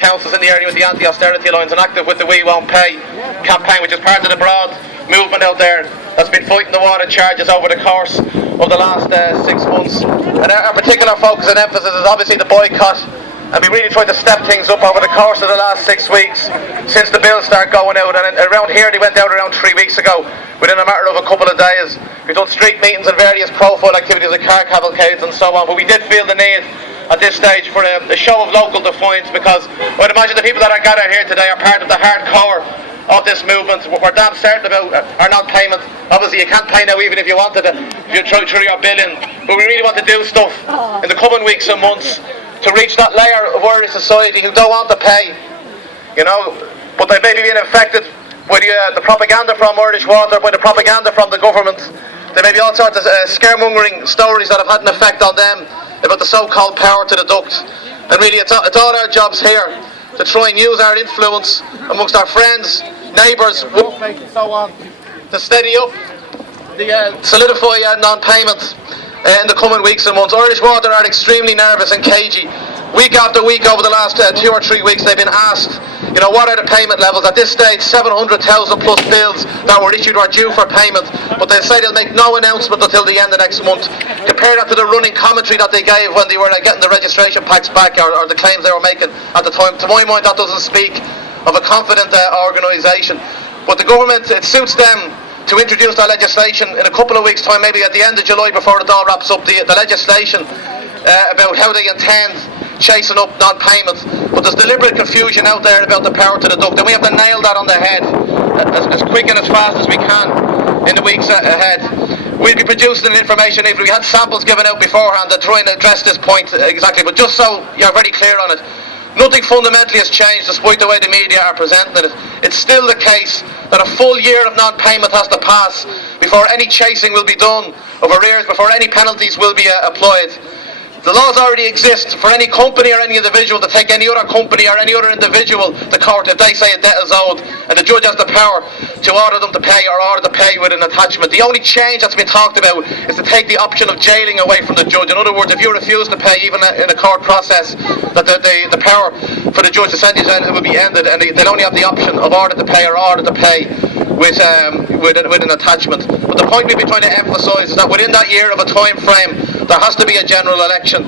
councils in the area with the Anti-Austerity lines and active with the We Won't Pay campaign, which is part of the broad movement out there that's been fighting the water charges over the course of the last 6 months. And our particular focus and emphasis is obviously the boycott, and we really tried to step things up over the course of the last 6 weeks since the bills start going out. And around here they went out around 3 weeks ago within a matter of a couple of days. We've done street meetings and various profile activities like car cavalcades and so on, but we did feel the need at this stage for a show of local defiance, because I'd imagine the people that are gathered here today are part of the hardcore of this movement. We're damn certain about our non-payment. Obviously you can't pay now even if you wanted it, if you through your billing, but we really want to do stuff in the coming weeks and months to reach that layer of Irish society who don't want to pay, you know, but they may be being affected by the propaganda from Irishwater, by the propaganda from the government. There may be all sorts of scaremongering stories that have had an effect on them about the so-called power to the duct. And really it's all our jobs here to try and use our influence amongst our friends, neighbours, workmates and so on to steady up, solidify non-payment in the coming weeks and months. Irishwater are extremely nervous and cagey. Week after week over the last 2 or 3 weeks they've been asked, you know, what are the payment levels? At this stage 700,000 plus bills that were issued are due for payment, but they say they'll make no announcement until the end of next month. Compare that to the running commentary that they gave when they were getting the registration packs back, or the claims they were making at the time. To my mind that doesn't speak of a confident organisation. But the government, it suits them to introduce that legislation in a couple of weeks' time, maybe at the end of July before it all wraps up, the legislation about how they intend chasing up non-payment. But there's deliberate confusion out there about the power to the duct, and we have to nail that on the head as quick and as fast as we can in the weeks ahead. We'll be producing an information leaflet. We had samples given out beforehand that try and address this point exactly, but just so you're very clear on it, nothing fundamentally has changed despite the way the media are presenting it. It's still the case that a full year of non-payment has to pass before any chasing will be done of arrears, before any penalties will be applied. The laws already exist for any company or any individual to take any other company or any other individual to court if they say a debt is owed, and the judge has the power to order them to pay or order to pay with an attachment. The only change that's been talked about is to take the option of jailing away from the judge. In other words, if you refuse to pay even in a court process, that the power for the judge to send you to will be ended, and they'll only have the option of order to pay or order to pay with an attachment. But the point we've been trying to emphasise is that within that year of a time frame there has to be a general election,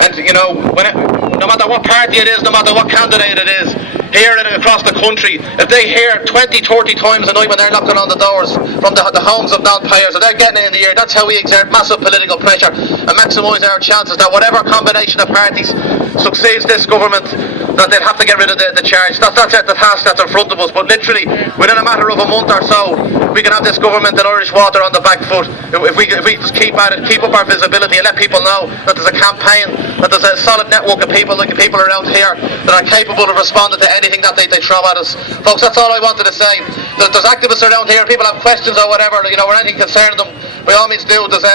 and you know, no matter what party it is, no matter what candidate it is, here and across the country, if they hear 20, 30 times a night when they're knocking on the doors from the homes of non-payers, and they're getting it in the ear, that's how we exert massive political pressure and maximise our chances that whatever combination of parties succeeds this government, that they'll have to get rid of the charge. That's the task that's in front of us. But literally within a matter of a month or so we can have this government and Irishwater on the back foot if we just keep at it, keep up our visibility and let people know that there's a campaign, that there's a solid network of people like the people around here that are capable of responding to anything that they throw at us. Folks, that's all I wanted to say. There's activists around here, people have questions or whatever, you know, or anything concerning them, by all means do. There's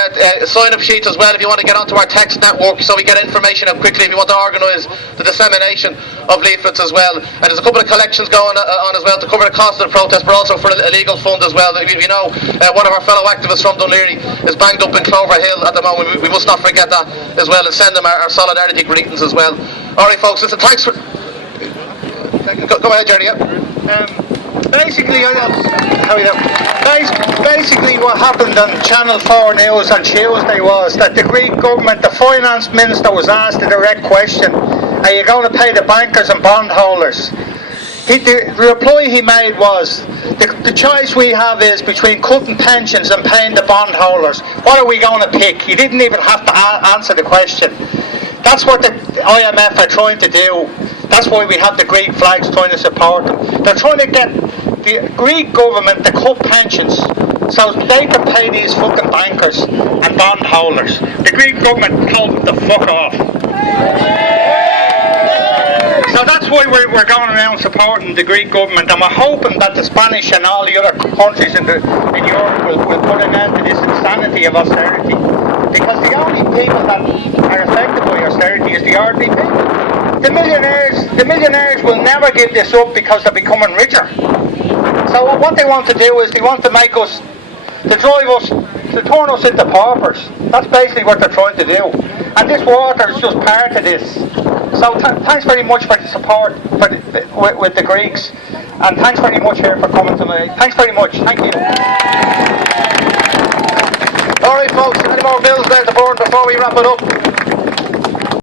sign-up sheets as well if you want to get onto our text network so we get information out quickly if you want to organise the dissemination of leaflets as well. And there's a couple of collections going on as well to cover the cost of the protest, but also for a legal fund as well. You know, one of our fellow activists from Dunleary is banged up in Clover Hill at the moment. We must not forget that as well, and send them our solidarity greetings as well. Alright folks, listen, thanks for... Go ahead, Jerry. Basically what happened on Channel 4 News on Tuesday was that the Greek government, the finance minister was asked a direct question: are you going to pay the bankers and bondholders? The reply he made was, the choice we have is between cutting pensions and paying the bondholders. What are we going to pick? He didn't even have to answer the question. That's what the IMF are trying to do. That's why we have the Greek flags trying to support them. They're trying to get the Greek government to cut pensions so they can pay these fucking bankers and bondholders. The Greek government told them to fuck off. So that's why we're going around supporting the Greek government, and we're hoping that the Spanish and all the other countries in Europe will put an end to this insanity of austerity. Because the only people that are affected by austerity is the ordinary people. The millionaires will never give this up because they're becoming richer. So what they want to do is they want to make us, to drive us, to turn us into paupers. That's basically what they're trying to do. And this water is just part of this. So thanks very much for the support with the Greeks, and thanks very much here for coming to me. Thanks very much. Thank you. Alright folks, any more bills there to burn before we wrap it up?